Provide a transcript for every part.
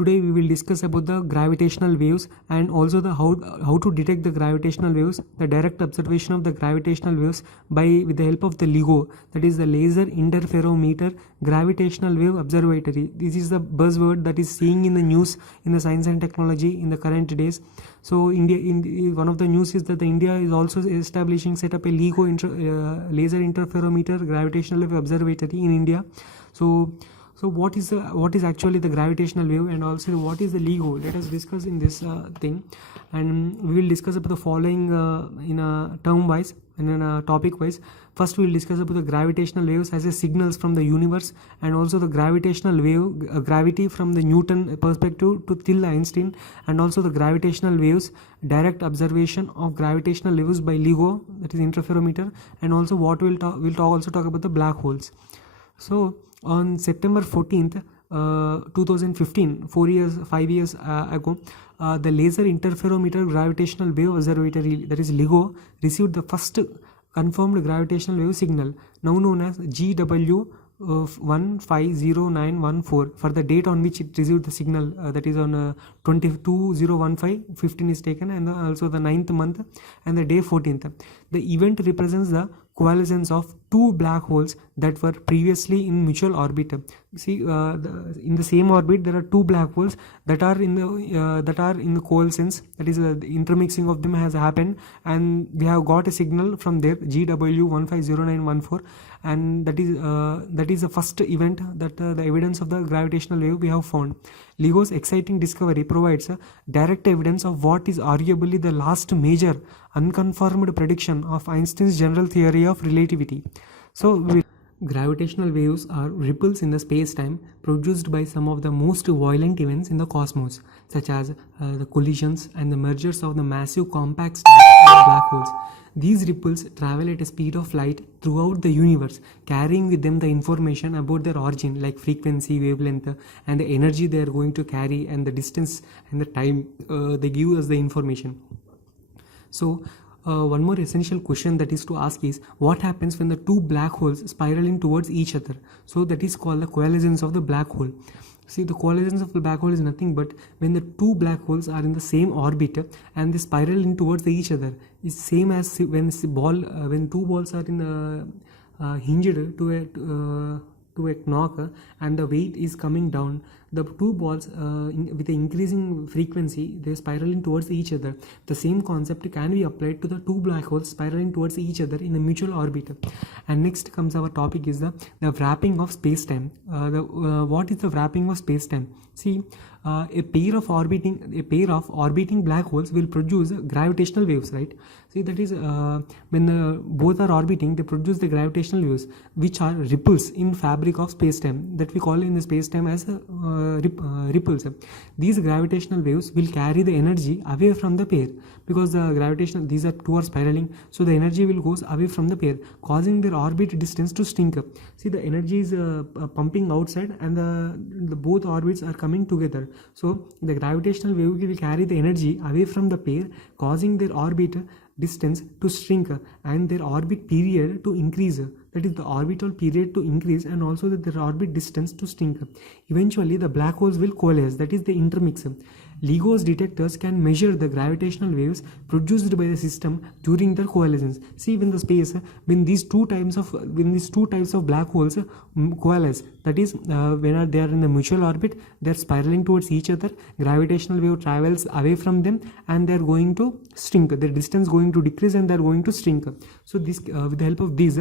Today we will discuss about the gravitational waves and also the how to detect the gravitational waves, the direct observation of the gravitational waves with the help of the LIGO, that is the Laser Interferometer Gravitational Wave Observatory. This is the buzzword that is seeing in the news in the science and technology in the current days. So one of the news is that the India is also set up a LIGO Laser Interferometer Gravitational Wave Observatory in India. So what is actually the gravitational wave, and also what is the LIGO? Let us discuss in this thing, and we will discuss about the following in a term wise and in a topic wise. First we will discuss about the gravitational waves as a signals from the universe, and also the gravitational wave gravity from the Newton perspective to till Einstein, and also the gravitational waves, direct observation of gravitational waves by LIGO, that is interferometer, and also what we'll also talk about the black holes. So on September 14th, 2015, 5 years ago, the Laser Interferometer Gravitational Wave Observatory, that is LIGO, received the first confirmed gravitational wave signal, now known as GW 150914, for the date on which it received the signal, that is on 22/015, 15 is taken, and also the 9th month and the day 14th. The event represents the coalescence of two black holes that were previously in mutual orbit. See, in the same orbit there are two black holes that are in the coalescence, that is the intermixing of them has happened, and we have got a signal from there, GW 150914, and that is the first event that the evidence of the gravitational wave we have found. LIGO's exciting discovery provides direct evidence of what is arguably the last major unconfirmed prediction of Einstein's general theory of relativity. Gravitational waves are ripples in the space-time produced by some of the most violent events in the cosmos, such as the collisions and the mergers of the massive compact stars and black holes. These ripples travel at a speed of light throughout the universe, carrying with them the information about their origin, like frequency, wavelength, and the energy they are going to carry, and the distance and the time they give us the information. So one more essential question that is to ask is, what happens when the two black holes spiral in towards each other? So that is called the coalescence of the black hole. See, the coalescence of the black hole is nothing but when the two black holes are in the same orbit and they spiral in towards each other. It's same as when two balls are hinged to a knock, and the weight is coming down. The two balls with the increasing frequency, they spiraling towards each other. The same concept can be applied to the two black holes spiraling towards each other in a mutual orbit. And next comes our topic is the wrapping of space-time. What is the wrapping of space-time? See, a pair of orbiting black holes will produce gravitational waves, right? See, that is when both are orbiting, they produce the gravitational waves, which are ripples in fabric of space-time, that we call in the space-time as ripples. These gravitational waves will carry the energy away from the pair, because these are two are spiraling, so the energy will goes away from the pair, causing their orbit distance to shrink. See, the energy is pumping outside, and the both orbits are coming together. So the gravitational wave will carry the energy away from the pair, causing their orbit distance to shrink and their orbit period to increase. That is the orbital period to increase, and also their orbit distance to shrink. Eventually the black holes will coalesce, that is the intermix. LIGO's detectors can measure the gravitational waves produced by the system during their coalescence. See, when these two types of black holes coalesce, that is when they are in the mutual orbit, they are spiraling towards each other, gravitational wave travels away from them, and they are going to shrink. Their distance going to decrease, and they are going to shrink. So this with the help of these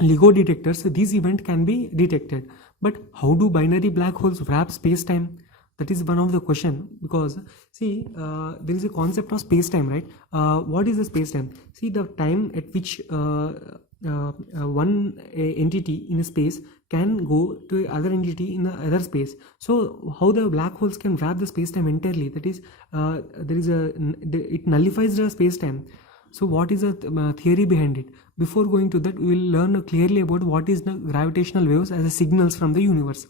LIGO detectors, this event can be detected. But how do binary black holes wrap space-time? That is one of the question, because see, there is a concept of space-time, right? What is the space-time? See, the time at which one entity in a space can go to other entity in the other space. So how the black holes can wrap the space-time entirely? That is, it nullifies the space-time. So what is the theory behind it? Before going to that, we will learn clearly about what is the gravitational waves as a signals from the universe.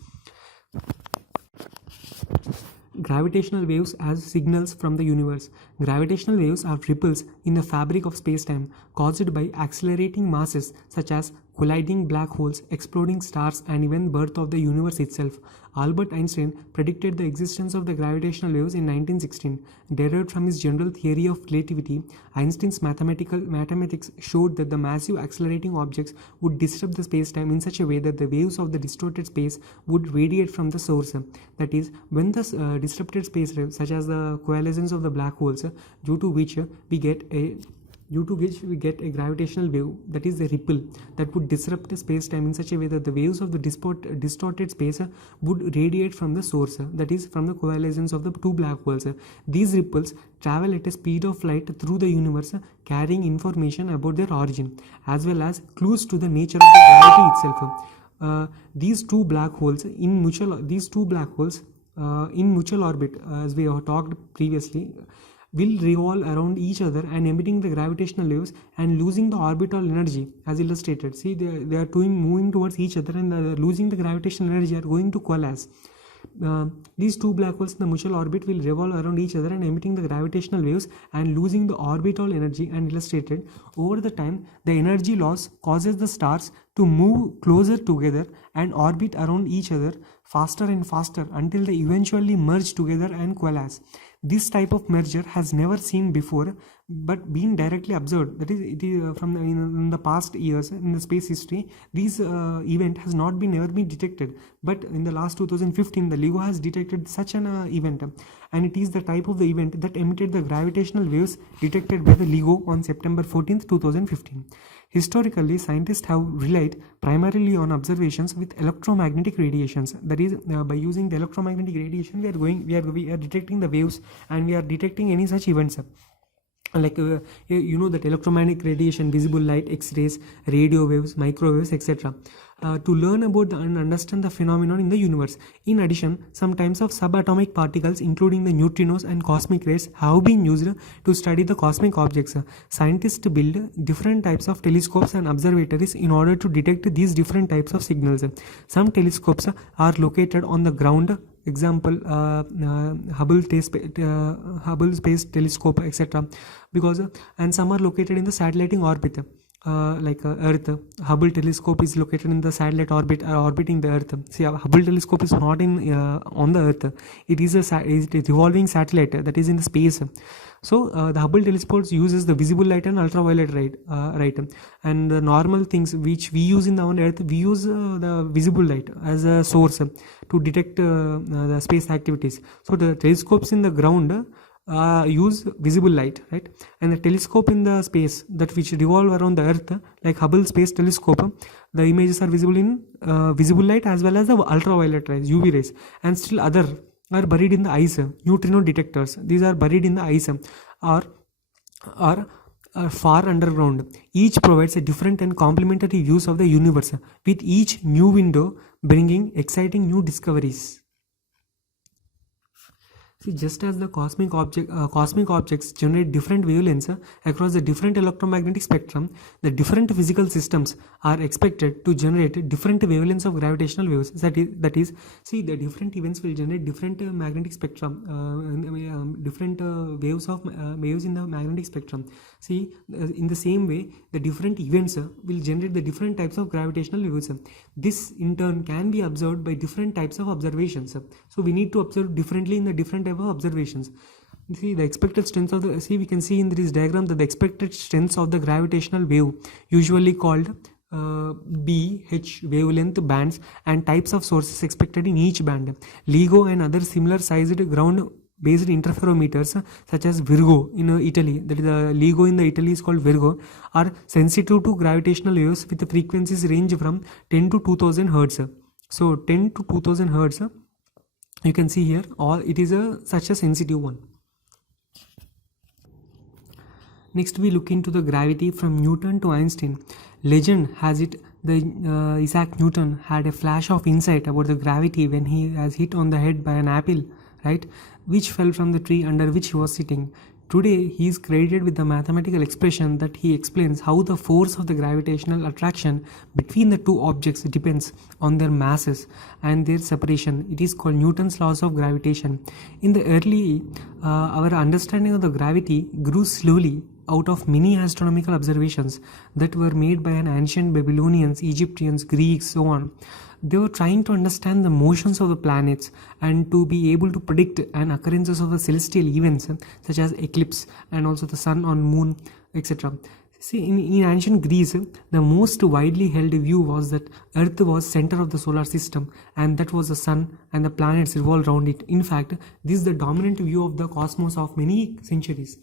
Gravitational waves as signals from the universe. Gravitational waves are ripples in the fabric of space-time caused by accelerating masses such as colliding black holes, exploding stars, and even birth of the universe itself. Albert Einstein predicted the existence of the gravitational waves in 1916. Derived from his general theory of relativity, Einstein's mathematics showed that the massive accelerating objects would disrupt the space-time in such a way that the waves of the distorted space would radiate from the source. That is, when the disrupted space waves, such as the coalescence of the black holes, due to which we get a gravitational wave, that is the ripple, that would disrupt the space-time in such a way that the waves of the distorted space would radiate from the source, that is from the coalescence of the two black holes. These ripples travel at a speed of light through the universe, carrying information about their origin as well as clues to the nature of the gravity itself. These two black holes in mutual orbit, as we have talked previously, will revolve around each other and emitting the gravitational waves and losing the orbital energy, as illustrated. See, they are moving towards each other and losing the gravitational energy, are going to coalesce. These two black holes in the mutual orbit will revolve around each other and emitting the gravitational waves and losing the orbital energy, and illustrated. Over the time, the energy loss causes the stars to move closer together and orbit around each other faster and faster until they eventually merge together and coalesce. This type of merger has never seen before, but been directly observed. That is, it is in the past years in the space history, this event has not been never been detected. But in the last 2015, the LIGO has detected such an event, and it is the type of the event that emitted the gravitational waves detected by the LIGO on September 14th, 2015. Historically, scientists have relied primarily on observations with electromagnetic radiations. That is, by using the electromagnetic radiation, we are detecting the waves, and we are detecting any such events. Like that electromagnetic radiation, visible light, X-rays, radio waves, microwaves, etc. To learn about and understand the phenomenon in the universe. In addition, some types of subatomic particles, including the neutrinos and cosmic rays, have been used to study the cosmic objects. Scientists build different types of telescopes and observatories in order to detect these different types of signals. Some telescopes are located on the ground, example Hubble Space Telescope, etc. And some are located in the satellite orbit, like Earth. Hubble telescope is located in the satellite orbit, orbiting the Earth. See, Hubble telescope is not on the Earth. It is a revolving satellite that is in the space. So the Hubble telescope uses the visible light and ultraviolet light, and the normal things which we use in our Earth, we use the visible light as a source to detect the space activities. So the telescopes in the ground use visible light, right? And the telescope in the space, that which revolve around the Earth, like Hubble Space Telescope, the images are visible in visible light as well as the ultraviolet rays, UV rays, and still other are buried in the ice, neutrino detectors. These are buried in the ice or far underground. Each provides a different and complementary views of the universe, with each new window bringing exciting new discoveries. See, just as the cosmic objects generate different wavelengths across the different electromagnetic spectrum, the different physical systems are expected to generate different wavelengths of gravitational waves. That is, see, the different events will generate different magnetic spectrum, different waves in the magnetic spectrum. See, in the same way, the different events will generate the different types of gravitational waves. This in turn can be observed by different types of observations. So we need to observe differently in the different type of observations. See, the expected strength of the, see, we can see in this diagram that the expected strengths of the gravitational wave, usually called BH wavelength bands, and types of sources expected in each band. LIGO and other similar sized ground based interferometers such as Virgo in Italy, that is the LIGO in the Italy is called Virgo, are sensitive to gravitational waves with the frequencies range from 10 to 2000 hertz. So 10 to 2000 hertz, you can see here, or it is such a sensitive one. Next, we look into the gravity from Newton to Einstein. Legend has it the Isaac Newton had a flash of insight about the gravity when he was hit on the head by an apple, right, which fell from the tree under which he was sitting. Today, he is credited with the mathematical expression that he explains how the force of the gravitational attraction between the two objects depends on their masses and their separation. It is called Newton's laws of gravitation. In the early, our understanding of the gravity grew slowly out of many astronomical observations that were made by an ancient Babylonians, Egyptians, Greeks, so on. They were trying to understand the motions of the planets and to be able to predict an occurrences of the celestial events such as eclipse and also the sun on moon, etc. See, in ancient Greece, the most widely held view was that Earth was center of the solar system, and that was the sun and the planets revolved around it. In fact, this is the dominant view of the cosmos of many centuries.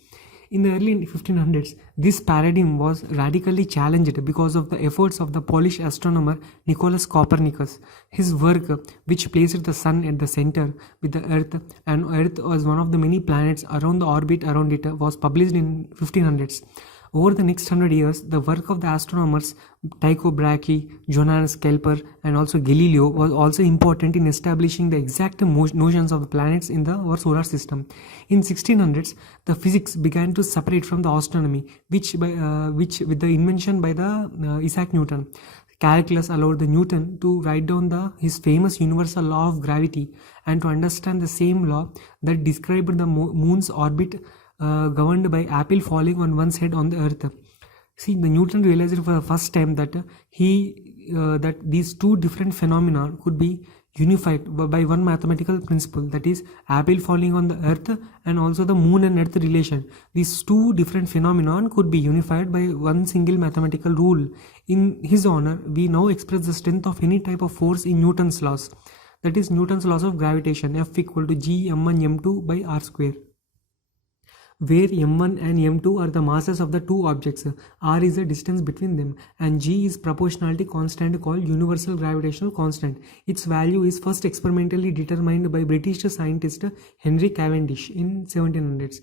In the early 1500s, this paradigm was radically challenged because of the efforts of the Polish astronomer Nicolaus Copernicus. His work, which placed the sun at the center with the Earth, and Earth was one of the many planets around the orbit around it, was published in 1500s. Over the next 100 years, the work of the astronomers Tycho Brahe, Johannes Kepler, and also Galileo was also important in establishing the exact notions of the planets in our solar system. In 1600s, the physics began to separate from the astronomy, which with the invention by the Isaac Newton. Calculus allowed the Newton to write down his famous universal law of gravity and to understand the same law that described the moon's orbit governed by apple falling on one's head on the earth. See, the Newton realized for the first time that that these two different phenomena could be unified by one mathematical principle, that is apple falling on the earth and also the moon and earth relation. These two different phenomena could be unified by one single mathematical rule. In his honor, we now express the strength of any type of force in Newton's laws, that is Newton's laws of gravitation, F equal to G m1 m2 by r square, where m1 and m2 are the masses of the two objects, r is the distance between them, and g is proportionality constant called universal gravitational constant. Its value is first experimentally determined by British scientist Henry Cavendish in 1700s.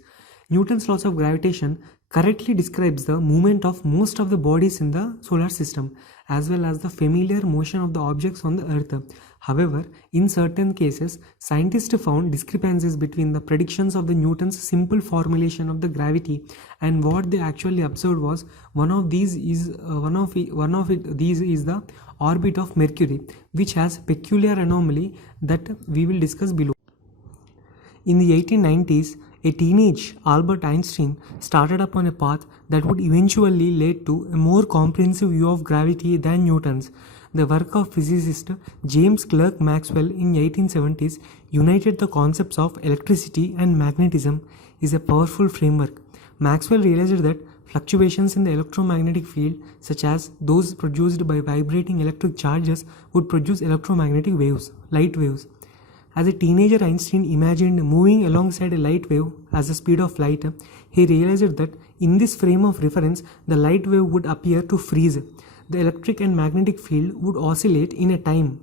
Newton's laws of gravitation correctly describes the movement of most of the bodies in the solar system, as well as the familiar motion of the objects on the earth. However, in certain cases, scientists found discrepancies between the predictions of the Newton's simple formulation of the gravity and what they actually observed was these is the orbit of Mercury, which has peculiar anomaly that we will discuss below. In the 1890s, a teenage Albert Einstein started upon a path that would eventually lead to a more comprehensive view of gravity than Newton's. The work of physicist James Clerk Maxwell in 1870s united the concepts of electricity and magnetism is a powerful framework. Maxwell realized that fluctuations in the electromagnetic field, such as those produced by vibrating electric charges, would produce electromagnetic waves, light waves. As a teenager, Einstein imagined moving alongside a light wave as the speed of light. He realized that in this frame of reference, the light wave would appear to freeze. The electric and magnetic field would oscillate in a time,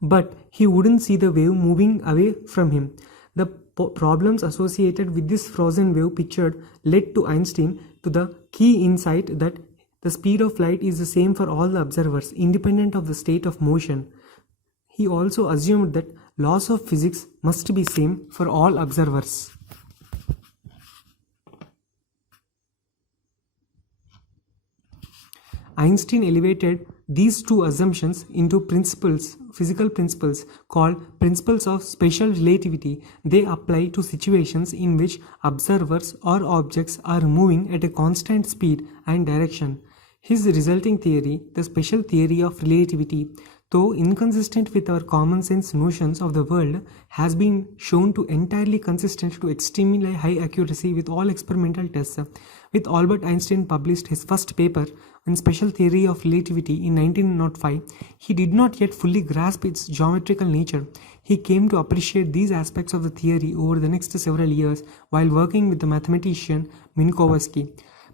but he wouldn't see the wave moving away from him. The problems associated with this frozen wave pictured led to Einstein to the key insight that the speed of light is the same for all the observers, independent of the state of motion. He also assumed that laws of physics must be same for all observers. Einstein elevated these two assumptions into physical principles called principles of special relativity. They apply to situations in which observers or objects are moving at a constant speed and direction. His resulting theory, the special theory of relativity, though inconsistent with our common sense notions of the world, has been shown to entirely consistent to extremely high accuracy with all experimental tests. With Albert Einstein published his first paper on special theory of relativity in 1905, he did not yet fully grasp its geometrical nature. He came to appreciate these aspects of the theory over the next several years while working with the mathematician Minkowski.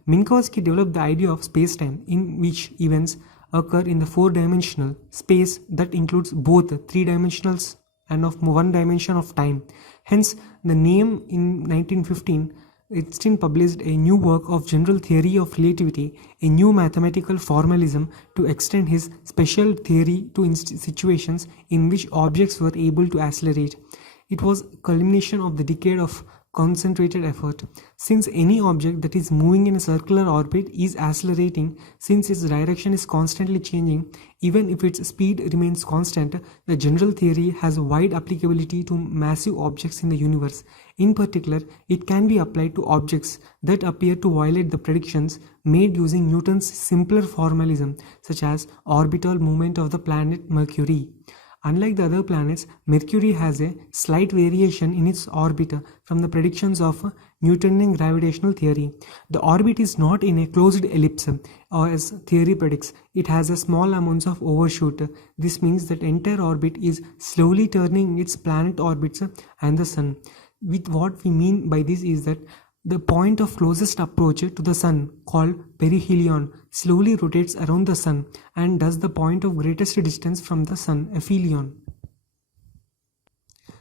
Minkowski developed the idea of space-time, in which events occur in the four-dimensional space that includes both three-dimensionals and of one dimension of time. Hence, the name. In 1915, Einstein published a new work of general theory of relativity, a new mathematical formalism to extend his special theory to situations in which objects were able to accelerate. It was a culmination of the decade of concentrated effort. Since any object that is moving in a circular orbit is accelerating, since its direction is constantly changing, even if its speed remains constant, the general theory has wide applicability to massive objects in the universe. In particular, it can be applied to objects that appear to violate the predictions made using Newton's simpler formalism, such as orbital movement of the planet Mercury. Unlike the other planets, Mercury has a slight variation in its orbit from the predictions of Newtonian gravitational theory. The orbit is not in a closed ellipse, or as theory predicts, it has a small amounts of overshoot. This means that entire orbit is slowly turning its planet orbits and the Sun. With what we mean by this is that the point of closest approach to the Sun, called perihelion, slowly rotates around the Sun, and thus the point of greatest distance from the Sun, aphelion.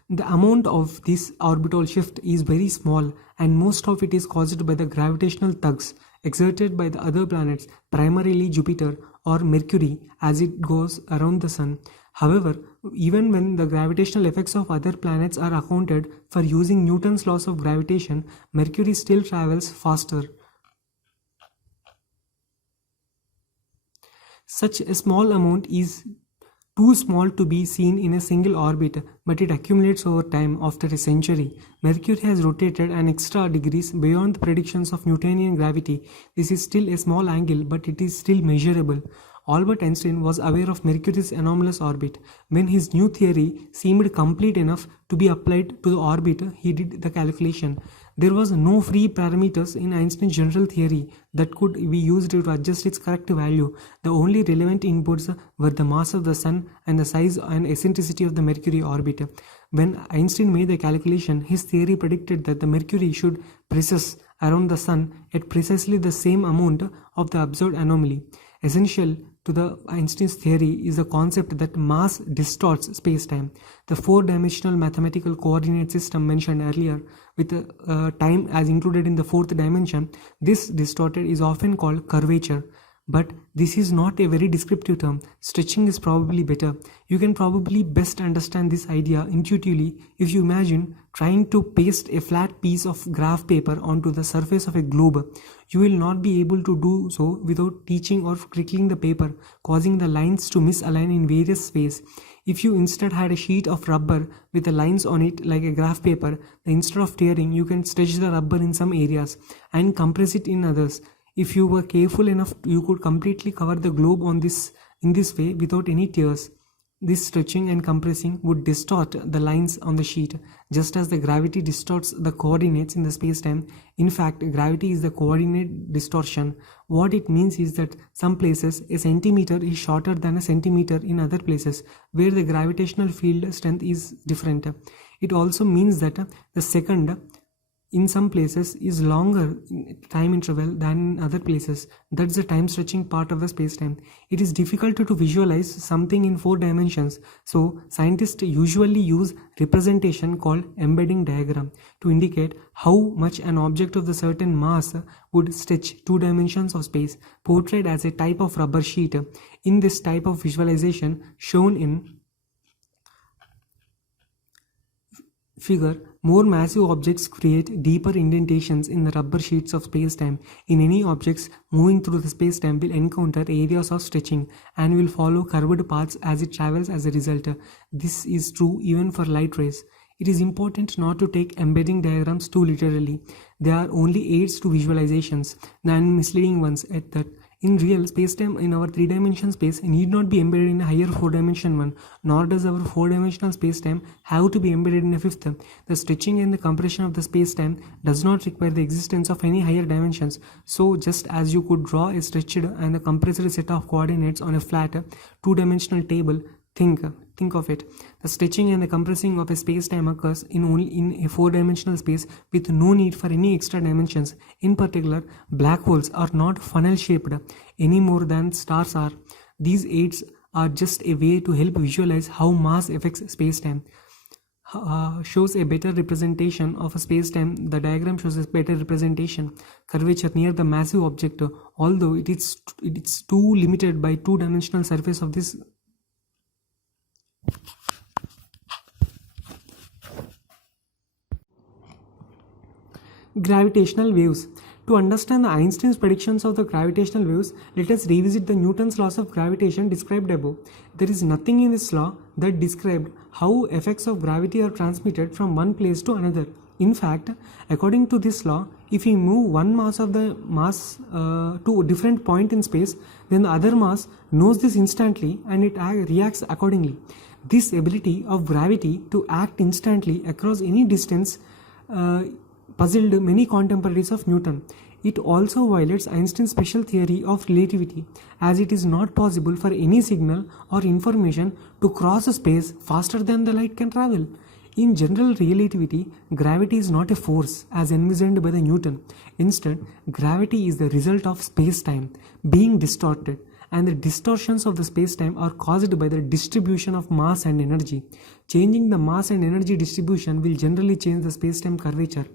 The amount of this orbital shift is very small, and most of it is caused by the gravitational tugs exerted by the other planets, primarily Jupiter or Mercury, as it goes around the Sun. However, even when the gravitational effects of other planets are accounted for using Newton's laws of gravitation, Mercury still travels faster. Such a small amount is too small to be seen in a single orbit, but it accumulates over time. After a century, Mercury has rotated an extra degrees beyond the predictions of Newtonian gravity. This is still a small angle, but it is still measurable. Albert Einstein was aware of Mercury's anomalous orbit. When his new theory seemed complete enough to be applied to the orbit, he did the calculation. There was no free parameters in Einstein's general theory that could be used to adjust its correct value. The only relevant inputs were the mass of the Sun and the size and eccentricity of the Mercury orbit. When Einstein made the calculation, his theory predicted that the Mercury should precess around the Sun at precisely the same amount of the observed anomaly. Essential to the Einstein's theory is the concept that mass distorts spacetime. The four-dimensional mathematical coordinate system mentioned earlier, with time as included in the fourth dimension, this distorted is often called curvature. But this is not a very descriptive term. Stretching is probably better. You can probably best understand this idea intuitively if you imagine trying to paste a flat piece of graph paper onto the surface of a globe. You will not be able to do so without teaching or crinkling the paper, causing the lines to misalign in various ways. If you instead had a sheet of rubber with the lines on it like a graph paper, instead of tearing, you can stretch the rubber in some areas and compress it in others. If you were careful enough, you could completely cover the globe in this way without any tears. This stretching and compressing would distort the lines on the sheet, just as the gravity distorts the coordinates in the spacetime. In fact, gravity is the coordinate distortion. What it means is that some places a centimeter is shorter than a centimeter in other places, where the gravitational field strength is different. It also means that the second in some places is longer time interval than in other places. That's the time stretching part of the space-time. It is difficult to visualize something in 4 dimensions, so scientists usually use representation called embedding diagram to indicate how much an object of the certain mass would stretch 2 dimensions of space, portrayed as a type of rubber sheet. In this type of visualization shown in figure, more massive objects create deeper indentations in the rubber sheets of spacetime. In any objects moving through the spacetime will encounter areas of stretching and will follow curved paths as it travels. As a result, this is true even for light rays. It is important not to take embedding diagrams too literally. They are only aids to visualizations, than misleading ones at that. In real spacetime, in our 3-dimensional space need not be embedded in a higher 4-dimensional one, nor does our 4-dimensional spacetime have to be embedded in a 5th. The stretching and the compression of the spacetime does not require the existence of any higher dimensions. So just as you could draw a stretched and a compressed set of coordinates on a flat 2-dimensional table, think of it. The stretching and the compressing of a space-time occurs only in a 4-dimensional space with no need for any extra dimensions. In particular, black holes are not funnel-shaped any more than stars are. These aids are just a way to help visualize how mass affects space-time. Shows a better representation of a space-time. The diagram shows a better representation. Curvature near the massive object, although it's too limited by 2-dimensional surface of this. Gravitational waves. To understand the Einstein's predictions of the gravitational waves, let us revisit the Newton's laws of gravitation described above. There is nothing in this law that described how effects of gravity are transmitted from one place to another. In fact, according to this law, if we move one mass of the mass to a different point in space, then the other mass knows this instantly and it reacts accordingly. This ability of gravity to act instantly across any distance puzzled many contemporaries of Newton. It also violates Einstein's special theory of relativity, as it is not possible for any signal or information to cross a space faster than the light can travel. In general relativity, gravity is not a force as envisioned by the Newton. Instead, gravity is the result of space-time being distorted, and the distortions of the space-time are caused by the distribution of mass and energy. Changing the mass and energy distribution will generally change the space-time curvature,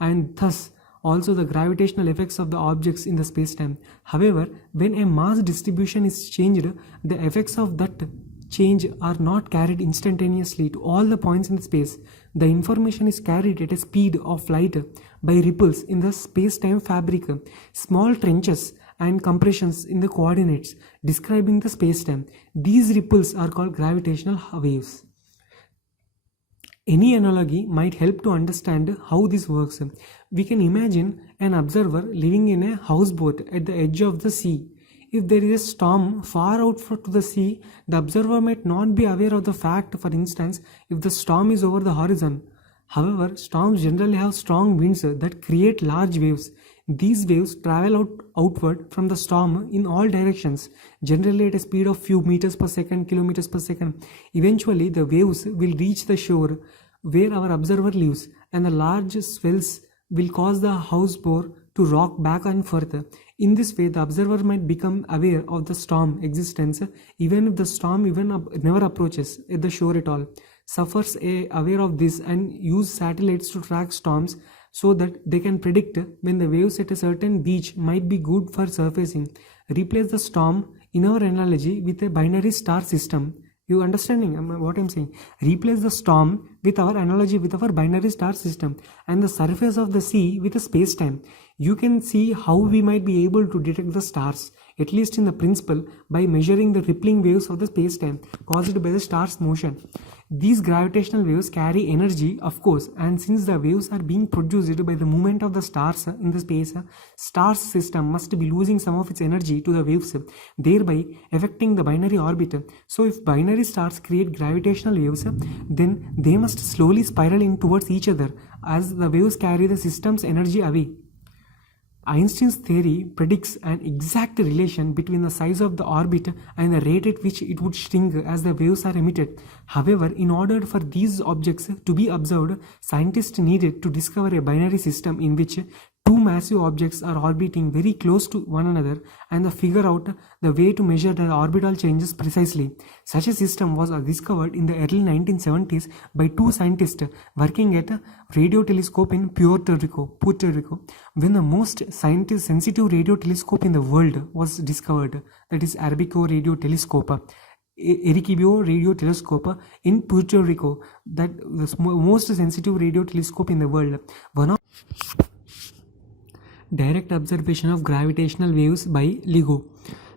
and thus also the gravitational effects of the objects in the space-time. However, when a mass distribution is changed, the effects of that change are not carried instantaneously to all the points in the space. The information is carried at a speed of light by ripples in the space-time fabric, small trenches and compressions in the coordinates describing the space-time. These ripples are called gravitational waves. Any analogy might help to understand how this works. We can imagine an observer living in a houseboat at the edge of the sea. If there is a storm far out to the sea, the observer might not be aware of the fact, for instance, if the storm is over the horizon. However, storms generally have strong winds that create large waves. These waves travel outward from the storm in all directions, generally at a speed of few meters per second, kilometers per second. Eventually, the waves will reach the shore where our observer lives, and the large swells will cause the houseboat to rock back and forth. In this way, the observer might become aware of the storm existence even if the storm never approaches at the shore at all. Surfers are aware of this and use satellites to track storms so that they can predict when the waves at a certain beach might be good for surfacing. Replace the storm in our analogy with a binary star system. You understanding what I'm saying? Replace the storm with our analogy with our binary star system and the surface of the sea with a space-time. You can see how we might be able to detect the stars, at least in the principle, by measuring the rippling waves of the space-time caused by the star's motion. These gravitational waves carry energy, of course, and since the waves are being produced by the movement of the stars in the space, star's system must be losing some of its energy to the waves, thereby affecting the binary orbit. So if binary stars create gravitational waves, then they must slowly spiral in towards each other as the waves carry the system's energy away. Einstein's theory predicts an exact relation between the size of the orbit and the rate at which it would shrink as the waves are emitted. However, in order for these objects to be observed, scientists needed to discover a binary system in which two massive objects are orbiting very close to one another and figure out the way to measure the orbital changes precisely. Such a system was discovered in the early 1970s by two scientists working at a radio telescope in Puerto Rico, when the most sensitive radio telescope in the world was discovered, that is Arecibo Radio Telescope. Arecibo Radio Telescope in Puerto Rico, that the most sensitive radio telescope in the world. One of direct observation of gravitational waves by LIGO.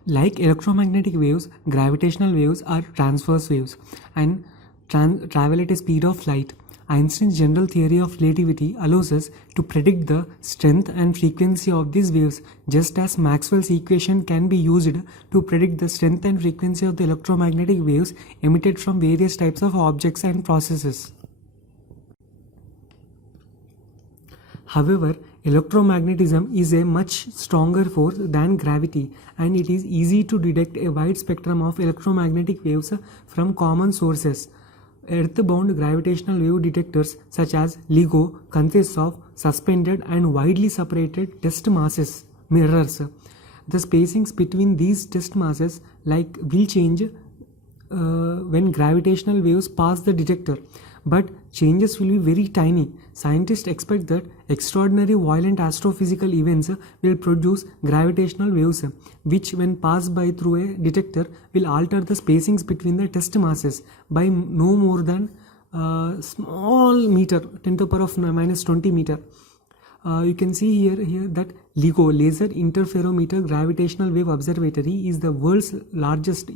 Like electromagnetic waves, gravitational waves are transverse waves and travel at a speed of light. Einstein's general theory of relativity allows us to predict the strength and frequency of these waves, just as Maxwell's equation can be used to predict the strength and frequency of the electromagnetic waves emitted from various types of objects and processes. However, electromagnetism is a much stronger force than gravity, and it is easy to detect a wide spectrum of electromagnetic waves from common sources. Earth-bound gravitational wave detectors such as LIGO consists of suspended and widely separated test masses, mirrors. The spacings between these test masses will change when gravitational waves pass the detector, but changes will be very tiny. Scientists expect that extraordinary violent astrophysical events will produce gravitational waves, which when passed by through a detector will alter the spacings between the test masses by no more than small meter, 10 to the power of minus 20 meter. You can see here that LIGO, Laser Interferometer Gravitational Wave Observatory, is the world's largest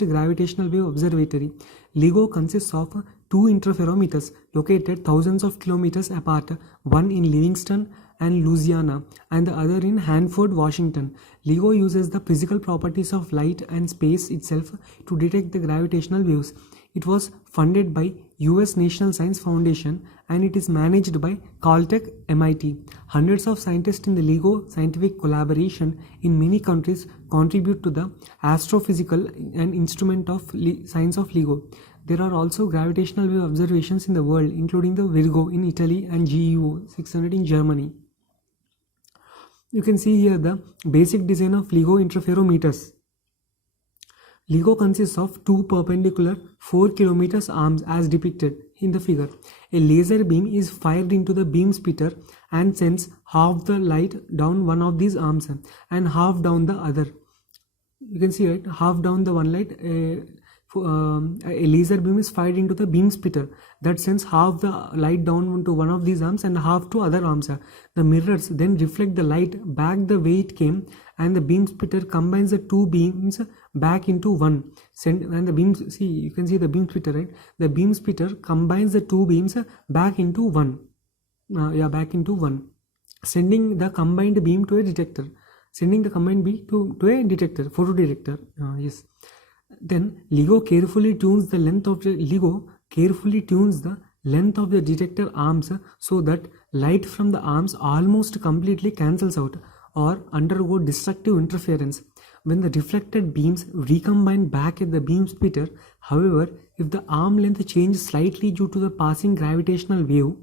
gravitational wave observatory. LIGO consists of two interferometers located thousands of kilometers apart, one in Livingston and Louisiana and the other in Hanford, Washington. LIGO uses the physical properties of light and space itself to detect the gravitational waves. It was funded by US National Science Foundation and it is managed by Caltech, MIT. Hundreds of scientists in the LIGO scientific collaboration in many countries contribute to the astrophysical and instrument of science of LIGO. There are also gravitational wave observations in the world, including the Virgo in Italy and GEO 600 in Germany. You can see here the basic design of LIGO interferometers. LIGO consists of two perpendicular 4 km arms as depicted in the figure. A laser beam is fired into the beam splitter and sends half the light down one of these arms and half down the other. You can see, right, half down the one light. A laser beam is fired into the beam splitter that sends half the light down to one of these arms and half to other arms. The mirrors then reflect the light back the way it came and the beam splitter combines the two beams back into one. And the beams, see, you can see the beam splitter, right? The beam splitter combines the two beams back into one. Back into one. Sending the combined beam to a detector. Sending the combined beam to a detector, photodetector. Yes. Then LIGO carefully tunes the length of the detector arms so that light from the arms almost completely cancels out or undergo destructive interference. When the reflected beams recombine back at the beam splitter, however, if the arm length changes slightly due to the passing gravitational wave,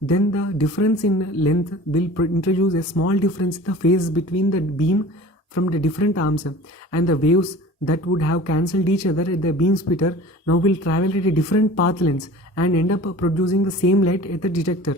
then the difference in length will introduce a small difference in the phase between the beam from the different arms, and the waves that would have cancelled each other at the beam splitter now will travel at a different path lengths and end up producing the same light at the detector.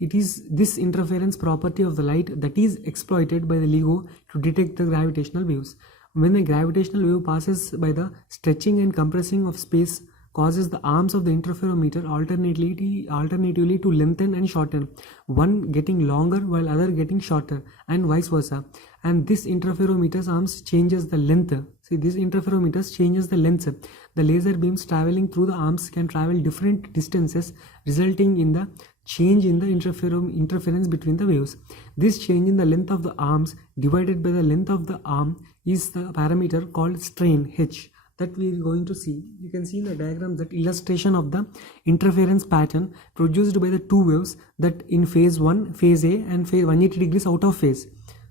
It is this interference property of the light that is exploited by the LIGO to detect the gravitational waves. When the gravitational wave passes by, the stretching and compressing of space causes the arms of the interferometer alternatively to lengthen and shorten, one getting longer while other getting shorter, and vice versa. And this interferometer's arms changes the length. See, this interferometers changes the length. The laser beams traveling through the arms can travel different distances, resulting in the change in the interference between the waves. This change in the length of the arms divided by the length of the arm is the parameter called strain, H, that we are going to see. You can see in the diagram that illustration of the interference pattern produced by the two waves that in phase 1, phase A, and phase 180 degrees out of phase.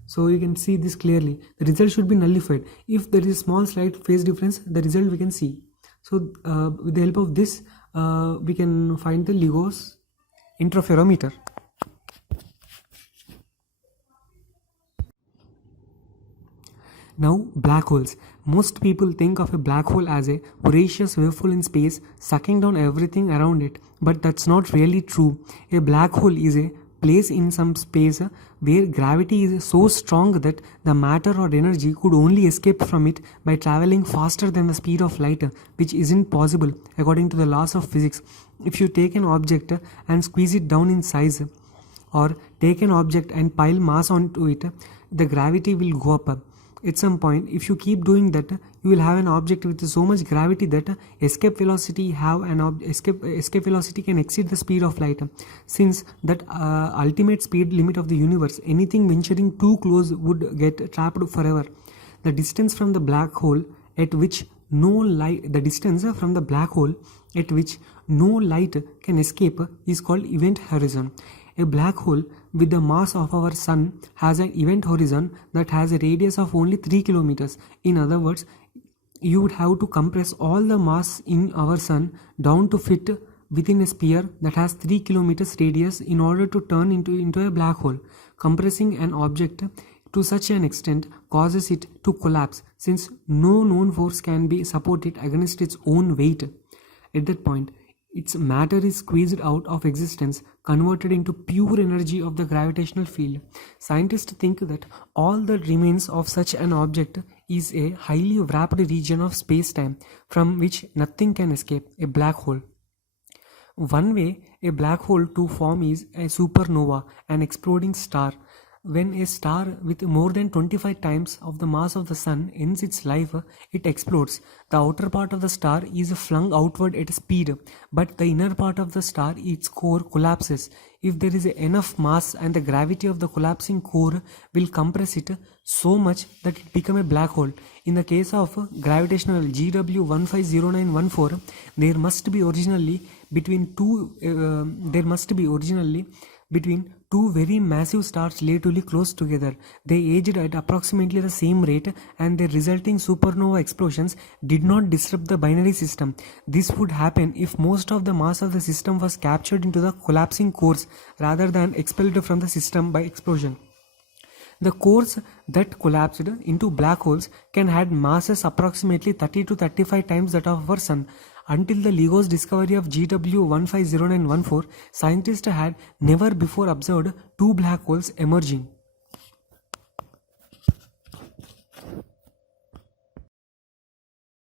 So you can see this clearly. The result should be nullified. If there is a small slight phase difference, the result we can see. So with the help of this, we can find the LIGO's interferometer. Now, black holes. Most people think of a black hole as a voracious waveful in space sucking down everything around it, but that's not really true. A black hole is a place in some space where gravity is so strong that the matter or energy could only escape from it by traveling faster than the speed of light, which isn't possible according to the laws of physics. If you take an object and squeeze it down in size, or take an object and pile mass onto it, the gravity will go up. At some point, if you keep doing that, you will have an object with so much gravity that escape velocity can exceed the speed of light. Since that ultimate speed limit of the universe, anything venturing too close would get trapped forever. The distance from the black hole at which no light can escape is called event horizon. A black hole with the mass of our sun has an event horizon that has a radius of only 3 kilometers. In other words, you would have to compress all the mass in our sun down to fit within a sphere that has 3 kilometers radius in order to turn into a black hole. Compressing an object to such an extent causes it to collapse, since no known force can be supported against its own weight. At that point, its matter is squeezed out of existence, converted into pure energy of the gravitational field. Scientists think that all that remains of such an object is a highly wrapped region of space-time from which nothing can escape, a black hole. One way a black hole to form is a supernova, an exploding star. When a star with more than 25 times of the mass of the sun ends its life, it explodes. The outer part of the star is flung outward at speed, but the inner part of the star, its core, collapses. If there is enough mass, and the gravity of the collapsing core will compress it so much that it becomes a black hole. In the case of gravitational GW150914, there must be originally between two very massive stars relatively close together. They aged at approximately the same rate, and their resulting supernova explosions did not disrupt the binary system. This would happen if most of the mass of the system was captured into the collapsing cores rather than expelled from the system by explosion. The cores that collapsed into black holes can have masses approximately 30 to 35 times that of our Sun. Until the LIGO's discovery of GW150914, scientists had never before observed two black holes emerging.